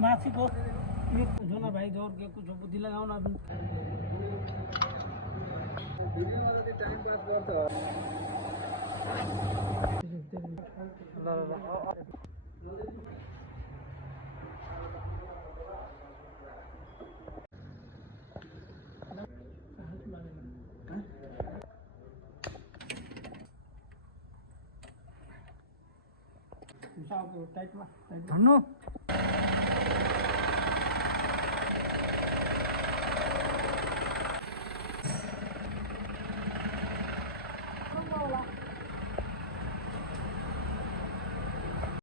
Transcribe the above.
माछी को एक जो ना भाई जोर के कुछ बुद्धि लगाओ ना टाइम पास गर्छ ल ल ल टाइटमा भन्नु